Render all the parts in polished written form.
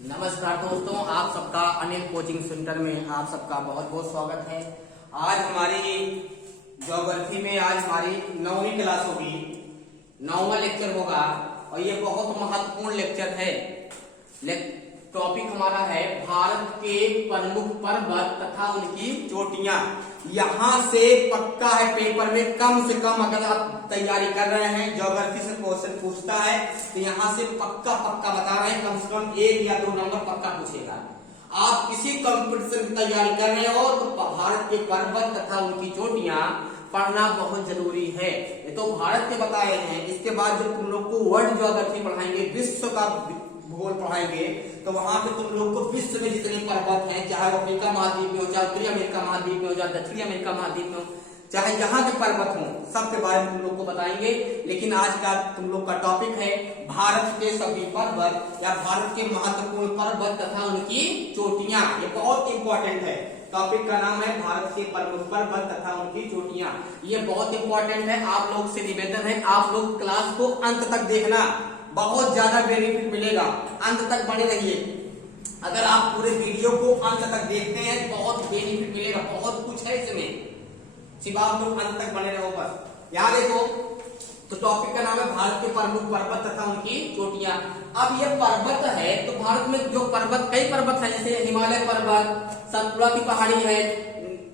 नमस्कार दोस्तों, आप सबका अनिल कोचिंग सेंटर में आप सबका बहुत बहुत स्वागत है। आज हमारी ज्योग्राफी में आज हमारी 9वीं क्लास होगी, 9वां लेक्चर होगा और ये बहुत महत्वपूर्ण लेक्चर है। टॉपिक हमारा है भारत के प्रमुख पर्वत तथा उनकी चोटियां। यहाँ से पक्का है पेपर में कम से कम अगर आप तैयारी कर रहे हैं, ज्योग्राफी से क्वेश्चन पूछता है तो यहाँ से पक्का बता रहे हैं, कम से कम 1 या 2 नंबर पक्का पूछेगा। आप किसी कंपटीशन की तैयारी कर रहे हो तो भारत के पर्वत तथा उनकी चोटियां पढ़ना बहुत जरूरी है। ये तो भारत के बताए हैं। इसके बाद जब तुम लोग को वर्ल्ड ज्योग्राफी पढ़ाएंगे, विश्व का भूगोल पढ़ाएंगे, तो वहां पे तुम लोग को विश्व में जितने पर्वत हैं, चाहे वो अफ्रीका महाद्वीप में हो, चाहे उत्तरी अमेरिका महाद्वीप में हो, चाहे दक्षिणी अमेरिका महाद्वीप में हो, चाहे जहां के पर्वत हो, सबके बारे में तुम लोग को बताएंगे। लेकिन आज का तुम लोग का टॉपिक है भारत के सभी पर्वत या भारत के महत्वपूर्ण पर्वत तथा उनकी चोटियां। ये बहुत इंपॉर्टेंट है। टॉपिक का नाम है भारत के प्रमुख पर्वत तथा उनकी चोटियां। ये बहुत इंपॉर्टेंट है। आप लोग से निवेदन है, आप लोग क्लास को अंत तक देखना, बहुत ज्यादा बेनिफिट मिलेगा। अंत तक बने रहिए। अगर आप पूरे वीडियो को अंत तक देखते हैं बहुत बेनिफिट मिलेगा, बहुत कुछ है इसमें। सिर्फ आप लोग अंत तक बने रहो बस। यहाँ देखो तो टॉपिक का नाम है भारत के प्रमुख पर्वत तथा उनकी चोटियां। अब ये पर्वत है तो भारत में जो पर्वत, कई पर्वत है, जैसे हिमालय पर्वत, सतपुड़ा की पहाड़ी है,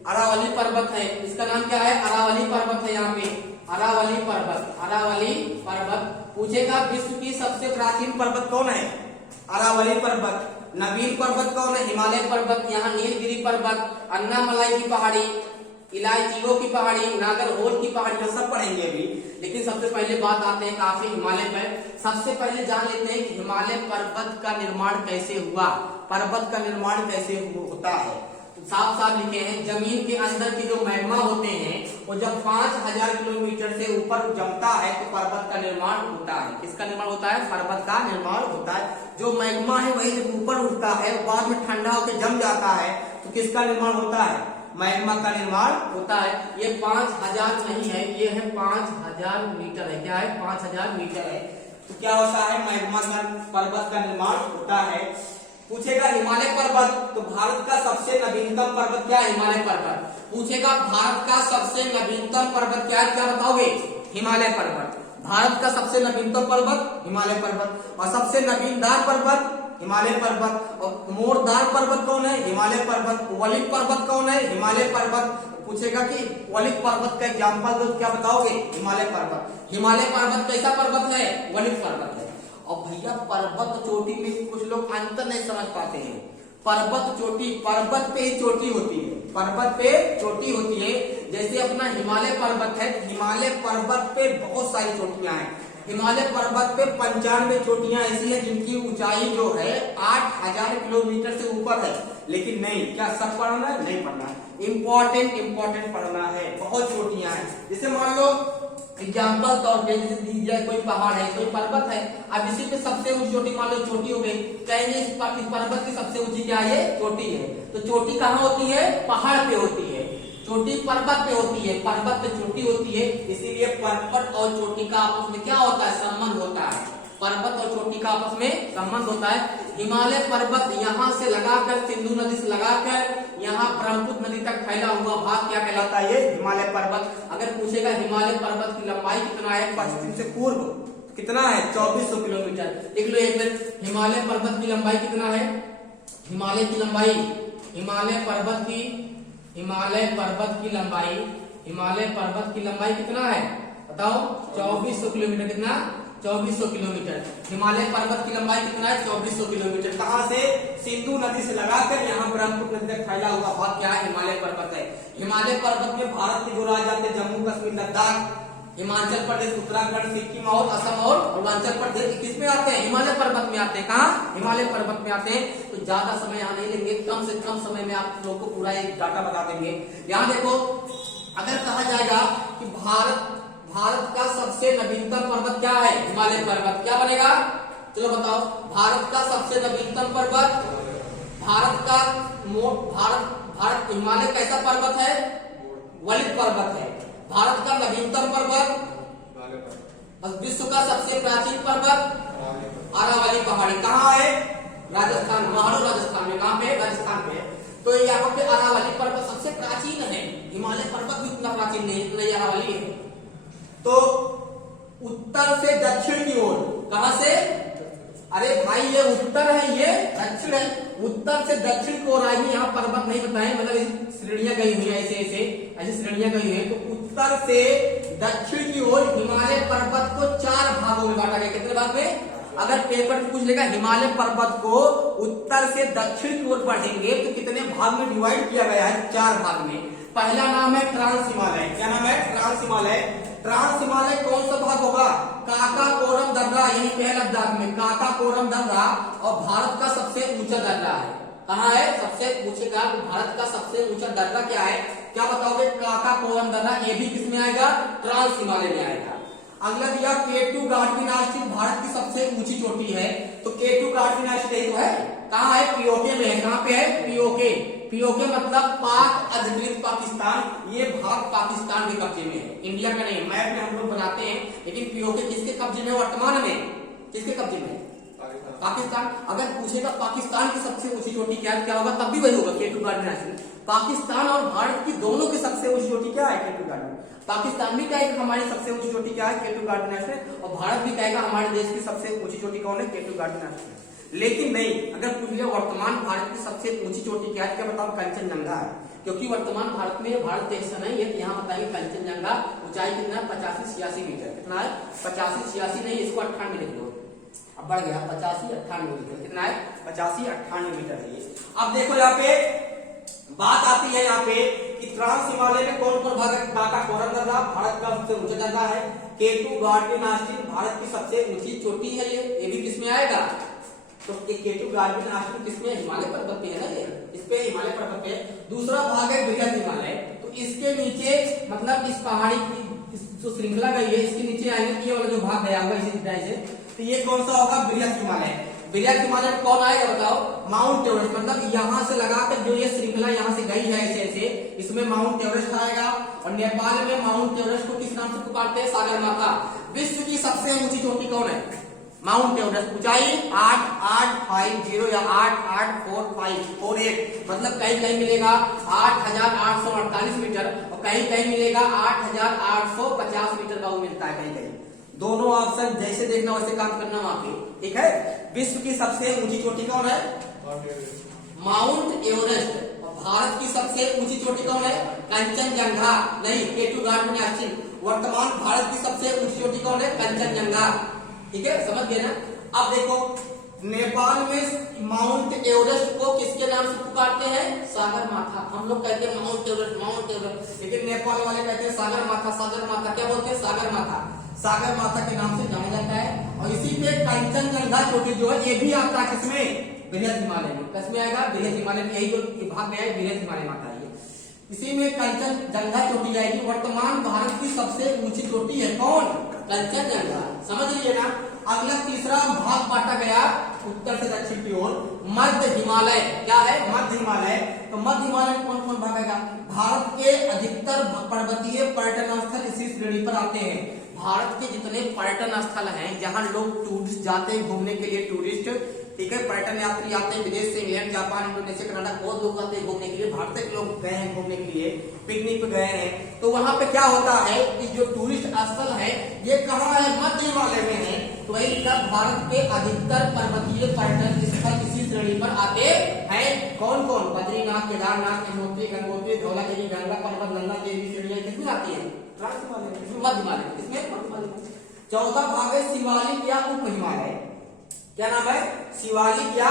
अरावली पर्वत है। इसका नाम क्या है? अरावली पर्वत है। यहाँ पे अरावली पर्वत पूछेगा विश्व की सबसे प्राचीन पर्वत कौन है? अरावली पर्वत। नवीन पर्वत कौन है? हिमालय पर्वत। यहाँ नीलगिरी पर्वत, अन्नामलाई की पहाड़ी, इलायचीओ की पहाड़ी, नागरहोल की पहाड़ी, तो सब पढ़ेंगे अभी। लेकिन सबसे पहले बात आते हैं काफी हिमालय पर। सबसे पहले जान लेते हैं कि हिमालय पर्वत का निर्माण कैसे हुआ, पर्वत का निर्माण कैसे होता है। साफ साफ लिखे हैं, जमीन के अंदर की जो मैग्मा होते हैं वो जब 5000 किलोमीटर से ऊपर जमता है तो पर्वत का निर्माण होता है। किसका निर्माण होता है? पर्वत का निर्माण होता है। जो मैग्मा है वही जब ऊपर उठता है, बाद में ठंडा होकर जम जाता है तो किसका निर्माण होता है? मैग्मा का निर्माण होता है। ये 5000 नहीं है, ये है 5000 मीटर है। क्या है? 5000 मीटर है। तो क्या होता है? मैग्मा का पर्वत का निर्माण होता है। पूछेगा हिमालय पर्वत, तो भारत का सबसे नवीनतम पर्वत क्या है? हिमालय पर्वत। पूछेगा भारत का सबसे नवीनतम पर्वत क्या है? क्या बताओगे? हिमालय पर्वत। भारत का सबसे नवीनतम पर्वत हिमालय पर्वत। और सबसे नवीनदार पर्वत हिमालय पर्वत। और मोरदार पर्वत कौन है? हिमालय पर्वत। वलिक पर्वत कौन है? हिमालय पर्वत। पूछेगा कि वलिक पर्वत का एग्जाम्पल दो, क्या बताओगे? हिमालय पर्वत। हिमालय पर्वत कैसा पर्वत है? वलिक पर्वत है। और भैया पर्वत चोटी में कुछ लोग अंतर नहीं समझ पाते हैं। पर्वत चोटी, पर्वत पे ही चोटी होती है, पर्वत पे चोटी होती है। जैसे अपना हिमालय पर्वत है, हिमालय पर्वत पे बहुत सारी चोटियां हैं। हिमालय पर्वत पे 95 चोटियां ऐसी है जिनकी ऊंचाई जो है 8000 किलोमीटर से ऊपर है। लेकिन नहीं, क्या सब पढ़ना है? नहीं पढ़ना है। इंपॉर्टेंट पढ़ना है। बहुत चोटियां हैं। जैसे मान लो एग्जाम्पल तौर पे दीजिए, कोई पहाड़ है, कोई पर्वत है। अब इसी पे सबसे ऊंची चोटी मान लो छोटी हो गई, कहेंगे इस पर्वत की सबसे ऊंची क्या है? चोटी है। तो चोटी कहाँ होती है? पहाड़ पे होती है। चोटी पर्वत पे होती है, पर्वत पे चोटी होती है। इसीलिए पर्वत और चोटी का आपस में क्या होता है? संबंध होता है। पर्वत और चोटी का आपस में संबंध होता है। हिमालय पर्वत यहाँ से लगाकर, सिंधु नदी से लगाकर यहाँ ब्रह्मपुत्र नदी तक फैला हुआ भाग क्या कहलाता है? ये हिमालय पर्वत। अगर पूछेगा हिमालय पर्वत की लंबाई कितना है पश्चिम से पूर्व, कितना है? 2400 किलोमीटर। देख लो एक मिनट, हिमालय पर्वत की लंबाई कितना है? हिमालय पर्वत की लंबाई, हिमालय पर्वत की लंबाई कितना है बताओ? 2400 किलोमीटर। कितना? 2400 किलोमीटर। हिमालय पर्वत की लंबाई कितना है? 2400 किलोमीटर। कहाँ से? सिंधु नदी से लगाकर यहाँ ब्रह्मपुत्र नदी तक फैला हुआ भाग क्या है? हिमालय पर्वत है। हिमालय पर्वत में भारत के जो राज्य आते हैं, जम्मू कश्मीर, लद्दाख, हिमाचल प्रदेश, उत्तराखंड, सिक्किम और असम और अरुणाचल प्रदेश किसमें आते हैं? हिमालय पर्वत में आते हैं। कहाँ? हिमालय पर्वत में आते हैं। तो ज्यादा समय यहाँ नहीं लेंगे, कम से कम समय में आप लोगों को पूरा एक डाटा बता देंगे। यहाँ देखो, अगर कहा जाएगा कि भारत का सबसे नवीनतम पर्वत क्या है? हिमालय पर्वत। क्या बनेगा? चलो बताओ। भारत का सबसे नवीनतम पर्वत, भारत हिमालय कैसा पर्वत है? वलिक पर्वत है। भारत का नवीनतम पर्वत, विश्व का सबसे प्राचीन पर्वत अरावली पहाड़ी। कहाँ है? राजस्थान, महारो राजस्थान में, कहां पे? राजस्थान पे। तो यहाँ पे अरावली पर्वत सबसे प्राचीन है, हिमालय पर्वत भी उतना प्राचीन नहीं, इतना ही अरावली है। तो उत्तर से दक्षिण की ओर, कहां से? अरे भाई ये उत्तर है, ये दक्षिण है। उत्तर से दक्षिण की ओर आएगी, यहाँ पर्वत नहीं बताए, मतलब श्रेणियां गई हुई है, ऐसे श्रेणियां गई हुई है। तो उत्तर से दक्षिण की ओर हिमालय पर्वत को 4 भागों में बांटा गया। कितने भाग में? अगर पेपर में पूछ लेगा हिमालय पर्वत को उत्तर से दक्षिण की ओर पढ़ेंगे तो कितने भाग में डिवाइड किया गया है? 4 भाग में। पहला नाम है ट्रांस हिमालय। क्या नाम है? ट्रांस हिमालय। ट्रांस हिमालय कौन सा भाग होगा? काकाकोरम दर्रा, यही पे लद्दाख में काकाकोरम दर्रा, और भारत का सबसे ऊंचा दर्रा है। कहाँ है? सबसे ऊंचे का, भारत का सबसे ऊंचा दर्रा क्या है? क्या बताओगे? काकाकोरम दर्रा। ये भी किसमें आएगा? ट्रांस हिमालय में आएगा। अगला दिया K2 गार्डविनाश्टिन, भारत की सबसे ऊंची चोटी है। तो K2 गार्डविनाश्टिन तो है, कहाँ है? पीओके में है। कहाँ पे है? पीओके। पीओके मतलब पाक अधिकृत पाकिस्तान। ये भाग पाकिस्तान के कब्जे में है, इंडिया का नहीं। मैप में हम लोग बनाते हैं, लेकिन पीओके किसके कब्जे में वर्तमान में? किसके कब्जे में? पाकिस्तान। अगर पूछेगा पाकिस्तान की सबसे ऊंची चोटी क्या है, क्या होगा? तब भी वही होगा, K2 गार्डविनाश्टिन। पाकिस्तान और भारत की दोनों की सबसे ऊंची चोटी क्या है? K2 गार्डविनाश्टिन। पाकिस्तान भी कहेगा हमारी सबसे ऊंची चोटी क्या है? K2 गार्डविनाश्टिन। और भारत भी कहेगा हमारे देश की सबसे ऊंची चोटी कौन है? K2 गार्डविनाश्टिन। लेकिन नहीं, अगर पूछ लिया वर्तमान भारत की सबसे ऊंची चोटी क्या है, क्या बताओ? कंचनजंगा है। क्योंकि वर्तमान भारत में भारत देश नहीं है, तो यहाँ बताइए कंचनजंगा ऊंचाई कितना? 85-86 मीटर। कितना है? 85-86 नहीं, इसको 98 लिख लो, अब बढ़ गया 85-98 मीटर। कितना है? 85-98 मीटर है ये। अब देखो यहाँ पे बात आती है यहाँ पे कि ट्रांस हिमालय में कौन कौन भाग है? काकाकोरम दर्रा भारत का सबसे ऊंचा दर्रा है। K2 गार्डविनाश्टिन भारत की सबसे ऊंची चोटी है। ये भी किसमें आएगा? तो K2 गार्डविनाश्टिन किसमें? हिमालय पर्वत पे है ना, ये इस पे हिमालय पर्वत पे। दूसरा भाग है बृहद हिमालय। तो इसके नीचे मतलब इस पहाड़ी की जो श्रृंखला गई है, इसके नीचे आएंगे, ये वाला जो भाग गया होगा इसी तरह से, तो ये कौन सा होगा? बृहद हिमालय। बृहद हिमालय में कौन आएगा बताओ? Mount Everest. मतलब यहाँ से लगाकर जो ये श्रृंखला यहाँ से गई है ऐसे, इसमें माउंट एवरेस्ट आएगा। और नेपाल में माउंट एवरेस्ट को किस नाम से पुकारते हैं? सागरमाथा। विश्व की सबसे ऊंची चोटी कौन है? Mount Everest. ऊंचाई 8850 या 884548, मतलब कहीं कहीं मिलेगा 8848 मीटर, और कहीं कहीं मिलेगा 8850 मीटर का वो मिलता है कहीं कहीं। दोनों ऑप्शन जैसे देखना वैसे काम करना वहां पे, ठीक है। विश्व की सबसे ऊंची चोटी कौन है? Mount Everest. और भारत की सबसे ऊंची चोटी कौन है? कंचनजंगा। नहीं, K2 गार्डविनाश्टिन। वर्तमान भारत की सबसे ऊंची चोटी कौन है? कंचनजंगा। ठीक है, समझ गए ना। अब देखो नेपाल में माउंट एवरेस्ट को किसके नाम से पुकारते हैं? सागरमाथा। हम लोग कहते हैं माउंट एवरेस्ट, माउंट एवरेस्ट, लेकिन नेपाल वाले कहते हैं सागरमाथा। सागरमाथा क्या बोलते हैं? सागरमाथा। सागरमाथा के नाम से जाना जाता है। और इसी पे कंचनजंगा चोटी जो है, ये भी आता है किसमें? बृहद हिमालय में। किसमें आएगा? बृहद हिमालय में। यही जो भाग गया है बृहद हिमालय में आता है। इसी में कंचनजंगा चोटी जाएगी। वर्तमान भारत की सबसे ऊंची चोटी है कौन? कंचनजंगा। समझ लीजिए ना। अगला तीसरा भाग बांटा गया उत्तर से दक्षिण की ओर, मध्य हिमालय। क्या है? मध्य हिमालय। तो मध्य हिमालय में कौन कौन भाग आएगा? भारत के अधिकतर पर्वतीय पर्यटन स्थल इसी श्रेणी पर आते हैं। भारत के जितने पर्यटन स्थल हैं, जहां लोग टूरिस्ट जाते हैं घूमने के लिए, टूरिस्ट, ठीक है, पर्यटन यात्री आते हैं विदेश से, इंग्लैंड, जापान, इंडोनेशिया, कनाडा, बहुत लोग आते हैं घूमने के लिए। भारत के लोग गए हैं घूमने के लिए, पिकनिक पे गए हैं। तो वहां पे क्या होता है कि जो टूरिस्ट स्थल है ये कहाँ है? मध्य हिमालय में है। तो वही भारत के अधिकतर पर्वतीय पर्यटन स्थल इसी श्रेणी पर आते हैं। कौन कौन? बद्रीनाथ, केदारनाथ, यमुनोत्री, गंगोत्री, धौलागिरी, गंगा पर्वत, गंगा देवी श्रेणियां किसमें आती है? मध्य हिमालय। इसमें मध्य हिमालय। चौथा भाग है शिवालिक या उप हिमालय। क्या नाम है? शिवालिक या,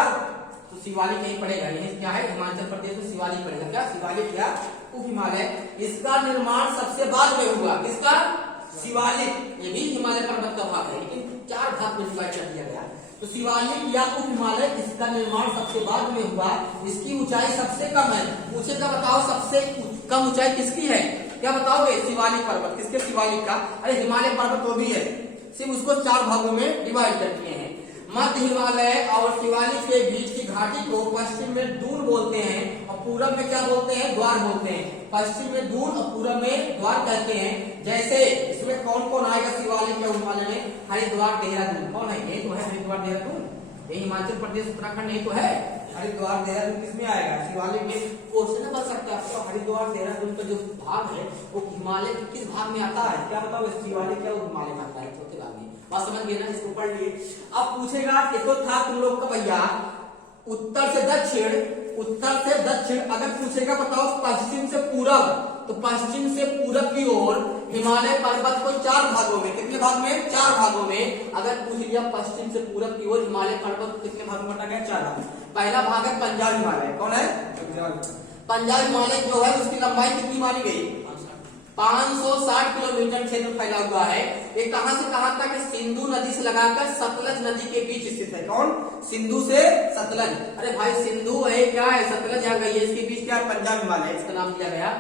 तो शिवालिक यही पड़ेगा, यही क्या है? हिमाचल प्रदेश में शिवालिक पड़ेगा। क्या? शिवालिक या उप हिमालय। इसका निर्माण सबसे बाद में हुआ। किसका? शिवालिक। ये भी हिमालय पर्वत का भाग है, लेकिन 4 भाग में डिवाइड कर दिया गया। तो शिवालिक या उप हिमालय, इसका निर्माण सबसे बाद में हुआ। इसकी ऊंचाई सबसे कम है। पूछेगा बताओ सबसे कम ऊंचाई किसकी है? क्या बताओगे? शिवालिक पर्वत। किसके? शिवालिक का। अरे हिमालय पर्वत वो भी है, सिर्फ उसको 4 भागों में डिवाइड कर दिए हैं। मध्य हिमालय और शिवालिक के बीच की घाटी को पश्चिम में दून बोलते हैं, और पूरब में क्या बोलते हैं? द्वार बोलते हैं। पश्चिम में दून और पूरब में द्वार कहते हैं। जैसे इसमें कौन कौन आएगा शिवालिक या हिमालय में? हरिद्वार, देहरादून। कौन है? ये तो है हरिद्वार, देहरादून। ये हिमाचल प्रदेश उत्तराखंड नहीं तो है। हरिद्वार देहरादून किसमें आएगा? शिवालिक में। क्वेश्चन बन सकता है आपको, हरिद्वार देहरादून का जो भाग है वो हिमालय के किस भाग में आता है? क्या बताओ, शिवालिक क्या वो हिमालय में आता है? चौथे भाग में। बात समझ गए ना? इसको पढ़ लिए। अब पूछेगा, एक तो था तुम लोग का भैया उत्तर से दक्षिण, उत्तर से दक्षिण। अगर पूछेगा बताओ पश्चिम से पूरब, तो पश्चिम से पूरब की ओर हिमालय पर्वत को 4 भागों में, कितने भाग में? 4 भागों में। अगर पूछ लिया पश्चिम से पूरब की ओर हिमालय पर्वत को कितने भागों में बांटा गया? 4 भाग। पहला भाग है पंजाब हिमालय। कौन है? पंजाब हिमालय जो है उसकी लंबाई कितनी मानी गई? 560 किलोमीटर क्षेत्र फैला हुआ है। ये कहां से कहां तक है? सिंधु नदी से लगाकर सतलज नदी के बीच स्थित है। कौन? सिंधु से सतलज। अरे भाई सिंधु है क्या है? सतलज आ गई है, इसके बीच क्या है? पंजाब हिमालय, इसका नाम दिया गया।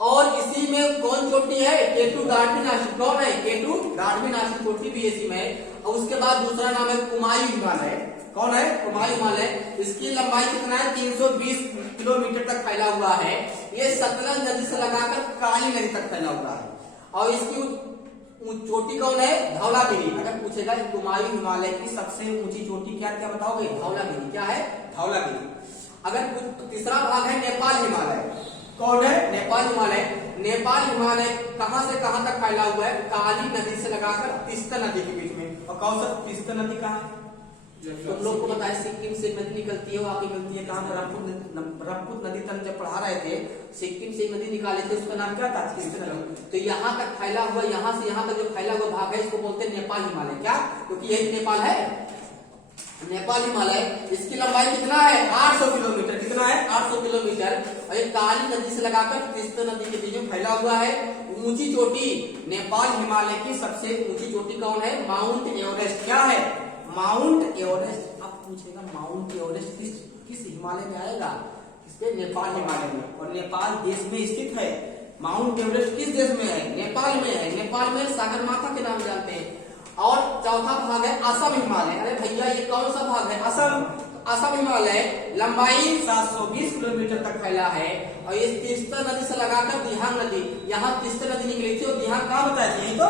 और इसी में कौन चोटी है? केटू गाढ़वी नासिक। कौन है? केटू गाढ़वी नासिक चोटी भी इसी में। और उसके बाद दूसरा नाम है कुमायूं हिमालय। कौन है? कुमायूं हिमालय। इसकी लंबाई कितना है? 320 किलोमीटर तक फैला हुआ है। ये सतलज नदी से लगाकर काली नदी तक फैला हुआ है। और इसकी चोटी कौन है? धौलागिरी। अगर पूछेगा कुमायूं हिमालय की सबसे ऊंची चोटी क्या क्या बताओगे? धौलागिरी। क्या है? धौलागिरी। अगर तीसरा भाग है नेपाल हिमालय। कौन है? नेपाल हिमालय। नेपाल हिमालय कहां से कहां तक फैला हुआ है? काली नदी से लगाकर तीस्ता नदी के बीच में। और कौन सा तीस्ता नदी कहां है? तुम लोग को बताया सिक्किम से नदी निकलती है, वो आगे निकलती है कहां? ब्रह्मपुत्र नदी तक जब पढ़ा रहे थे, सिक्किम से नदी निकाले थे, उसका नाम क्या था? तीस्ता नदी। तो यहाँ तक फैला हुआ, यहाँ से यहाँ तक जो फैला हुआ भाग है इसको बोलते हैं नेपाल हिमालय। क्या? क्योंकि यही नेपाल है, नेपाल हिमालय। इसकी लंबाई कितना है? 800 किलोमीटर। कितना है? 800 किलोमीटर। और ये काली नदी से लगाकर तीस्ता नदी के बीच में फैला हुआ है। ऊंची चोटी नेपाल हिमालय की सबसे ऊंची चोटी कौन है? Mount Everest. क्या है? Mount Everest. अब पूछेगा माउंट एवरेस्ट किस हिमालय में आएगा? किसपे? नेपाल हिमालय में। और नेपाल देश में स्थित है। माउंट एवरेस्ट किस देश में है? नेपाल में है। नेपाल में सागरमाथा के नाम जानते हैं। और चौथा भाग है असम हिमालय। अरे भैया ये कौन सा भाग है? असम। असम हिमालय लंबाई 720 किलोमीटर तक फैला है। और ये तीस्ता नदी से लगाकर दिहांग नदी, यहाँ तीस्ता नदी निकली थी और दिहांग कहाँ बताया थी? तो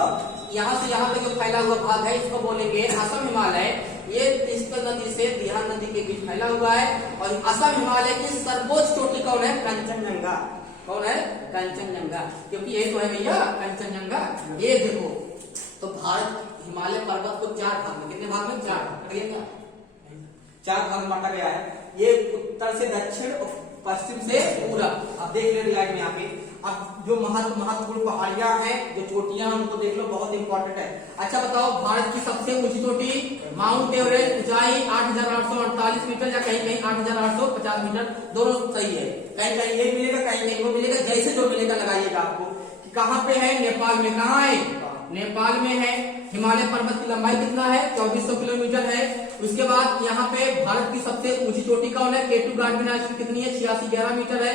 यहाँ से यहाँ तक जो फैला हुआ भाग है इसको बोलेंगे असम हिमालय। ये तीस्ता नदी से दिहांग नदी के बीच फैला हुआ है। और असम हिमालय की सर्वोच्च चोटी कौन है? कंचनजंगा। कौन है? कंचनजंगा। क्योंकि ये तो है भैया कंचनजंगा। ये देखो, तो भारत हिमालय पर्वत को 4 भाग में, कितने भाग में? 4 भाग में बांटा गया है। ये उत्तर से दक्षिण और पश्चिम से पूरब। अब देख ले लाइट में यहाँ पे। अब जो महत्वपूर्ण पहाड़ियां हैं, जो चोटियां हैं, उनको देख लो, बहुत इंपॉर्टेंट है। अच्छा बताओ, भारत की सबसे ऊंची चोटी माउंट एवरेस्ट, ऊंचाई 8,848 मीटर या कहीं कहीं 8,850 मीटर, दोनों सही है। कहीं कहीं ये मिलेगा, कहीं कहीं वो मिलेगा, जैसे जो मिलेगा लगाइएगा आपको। कहाँ पे है? नेपाल में। कहाँ है? नेपाल में है। हिमालय पर्वत की लंबाई कितना है? 2400 किलोमीटर है। उसके बाद यहाँ पे भारत की सबसे ऊंची चोटी कौन है? केटू गाढ़वी नासिक। कितनी है? 8611 मीटर है।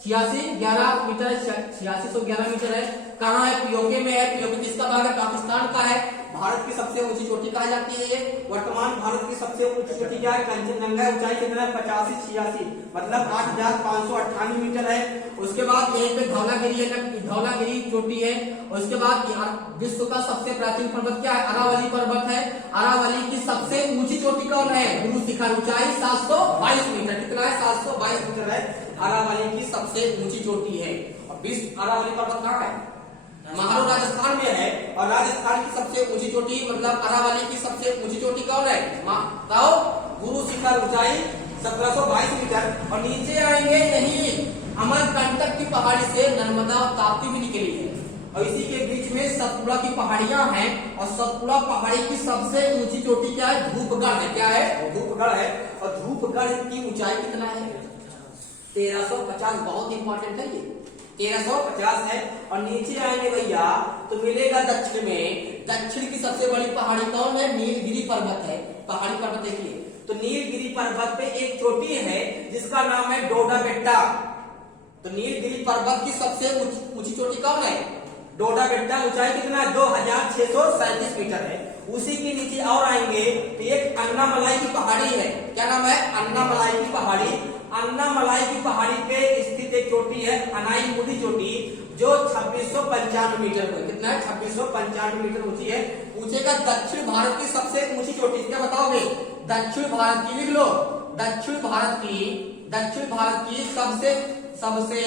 8611 मीटर है, 8611 मीटर है। कहाँ है? पीओके में है। पीओके किसका भाग है? पाकिस्तान का है। भारत की सबसे ऊंची चोटी कहा जाती है ये। वर्तमान भारत की सबसे ऊंची चोटी क्या है? कंचनजंगा। ऊंचाई कितना है? 85-86 मतलब 8,598 मीटर है। उसके बाद यहीं पे धौलागिरी है, धौलागिरी चोटी है। उसके बाद विश्व का सबसे प्राचीन पर्वत क्या है? अरावली पर्वत है। अरावली की सबसे ऊंची चोटी कौन है? गुरु शिखर। ऊंचाई 722 मीटर। कितना है? 722 मीटर है। अरावली की सबसे ऊंची चोटी है। और विश्व अरावली पर्वत कहाँ है? महारो राजस्थान में है। और राजस्थान की सबसे ऊंची चोटी मतलब अरावली की सबसे ऊंची चोटी कौन है? बताओ। गुरु शिखर। ऊंचाई 1722 मीटर। और नीचे आएंगे यही अमरकंटक की पहाड़ी से नर्मदा और ताप्ती भी निकली है। और इसी के बीच में सतपुड़ा की पहाड़ियां हैं। और सतपुड़ा पहाड़ी की सबसे ऊंची चोटी क्या है? धूपगढ़ है। क्या है? धूपगढ़ है। और धूपगढ़ की ऊंचाई कितना है? 1350। बहुत इंपॉर्टेंट है ये, 1350 है। और नीचे आएंगे भैया तो मिलेगा दक्षिण में। दक्षिण की सबसे बड़ी पहाड़ी कौन है? नीलगिरी पर्वत है। पहाड़ी पर्वत देखिए, तो नीलगिरी पर्वत पे एक चोटी है जिसका नाम है डोडा बेट्टा। तो नीलगिरी पर्वत की सबसे ऊंची चोटी कौन है? डोडा बेट्टा। ऊंचाई कितना है? 2637 मीटर है। उसी के नीचे और आएंगे तो एक अन्नामलाई की पहाड़ी है। क्या नाम है? अन्नामलाई की पहाड़ी। अन्नामलाई की पहाड़ी पे स्थित एक चोटी है अनाईमुदी चोटी, जो 2695 मीटर है। कितना है? 2695 मीटर ऊंची है। पूछेगा दक्षिण भारत की सबसे ऊंची चोटी क्या बताओगे? दक्षिण भारत की, लिख लो, दक्षिण भारत की सबसे सबसे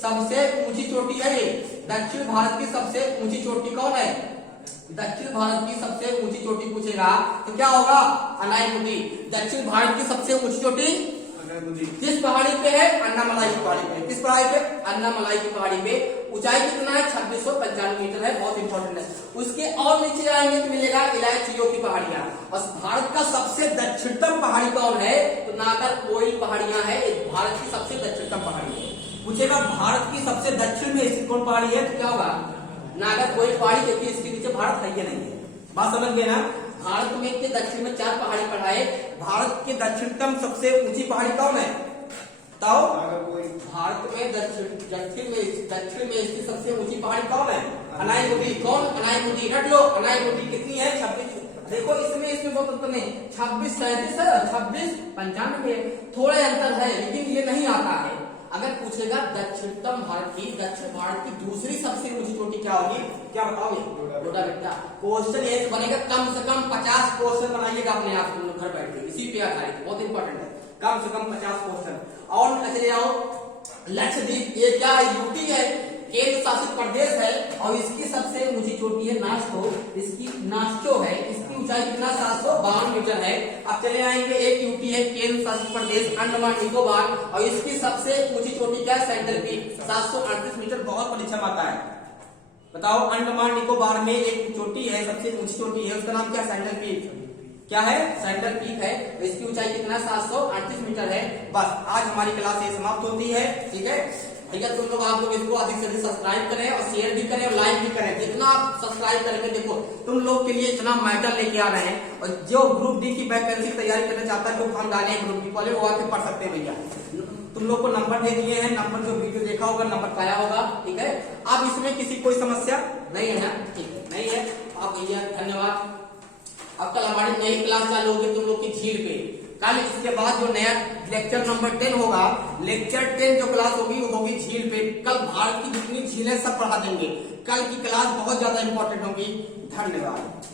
सबसे ऊंची चोटी है ये। दक्षिण भारत की सबसे ऊंची चोटी कौन है? दक्षिण भारत की सबसे ऊंची चोटी पूछेगा तो क्या होगा? अनायकुटी। दक्षिण भारत की सबसे ऊंची चोटी किस पहाड़ी पे है? अन्नामलाई की पहाड़ी पे। किस पहाड़ी पे? अन्नामलाई की पहाड़ी पे। ऊंचाई कितना है? 2695 मीटर है, बहुत इंपॉर्टेंट है। उसके और नीचे जाएंगे तो मिलेगा इलायचियों की पहाड़ियां। और भारत का सबसे दक्षिणतम पहाड़ी कौन है? तो नागरकोइल पहाड़ियां है, भारत की सबसे दक्षिणतम पहाड़ी है। पूछेगा भारत की सबसे दक्षिण में स्थित कौन पहाड़ी है, तो क्या होगा? नागरकोइल पहाड़ी। देखिए इसके नीचे भारत है या नहीं है, बात समझ गए ना। भारत में के दक्षिण में 4 पहाड़ी पढ़ाए। भारत के दक्षिणतम सबसे ऊंची पहाड़ी कौन है? बताओ। भारत में दक्षिण में इसकी सबसे ऊंची पहाड़ी कौन है? अनायकुटी। कौन? अनायकुटी। रट लो, अनायकुटी कितनी है? 26। देखो इसमें बहुत अंतर नहीं, 26 37 है, 26 95 है, थोड़े अंतर है, लेकिन ये नहीं आता है। अगर पूछेगा दक्षिण भारत की दूसरी सबसे ऊंची चोटी क्या होगी, क्या बताओगे? डोडा बेटा। क्वेश्चन ये बनेगा, कम से कम 50 क्वेश्चन बनाइएगा अपने आप तुम लोग घर बैठ के, इसी पे आधारित, बहुत इंपॉर्टेंट है। कम से कम 50 क्वेश्चन। और चले जाओ लक्षद्वीप, ये क्या है? यूटी है, केंद्र शासित प्रदेश है, और इसकी सबसे ऊंची चोटी है नास्को। इसकी नास्को है, इसकी ऊंचाई कितना? 752 मीटर है। अब चले आएंगे, एक यूटी है, केंद्र शासित प्रदेश अंडमान निकोबार, और इसकी सबसे ऊंची चोटी क्या है? Central peak, 738 metre. बहुत परीक्षा में आता है, बताओ। अंडमान निकोबार में एक चोटी है, सबसे ऊंची चोटी है, उसका नाम क्या? Central peak. क्या है? सेंट्रल पीक है। इसकी ऊंचाई कितना? 738 मीटर है। बस आज हमारी क्लास ये समाप्त होती है, ठीक है भैया। तुम लोग आप लोग इसको अधिक से अधिक सब्सक्राइब करें और शेयर भी करें और लाइक भी करें। जितना आप सब्सक्राइब करेंगे, देखो तुम लोग के लिए इतना मैटर लेके आ रहे हैं। और जो ग्रुप डी की वैकेंसी तैयारी करना चाहता है, जो फॉर्म डाले हैं ग्रुप डी वाले, वो आके पढ़ सकते हैं भैया। तुम लोग को नंबर दे दिए हैं, नंबर जो वीडियो देखा होगा नंबर पाया होगा, ठीक है। अब इसमें किसी कोई समस्या नहीं है ना? ठीक है, नहीं है। आप भैया धन्यवाद। अब कल हमारी नई क्लास चालू होगी तुम लोग की झील पे। कल इसके बाद जो नया लेक्चर नंबर 10 होगा, लेक्चर 10 जो क्लास होगी वो होगी झील पे। कल भारत की जितनी झीलें सब पढ़ा देंगे। कल की क्लास बहुत ज्यादा इंपॉर्टेंट होगी। धन्यवाद।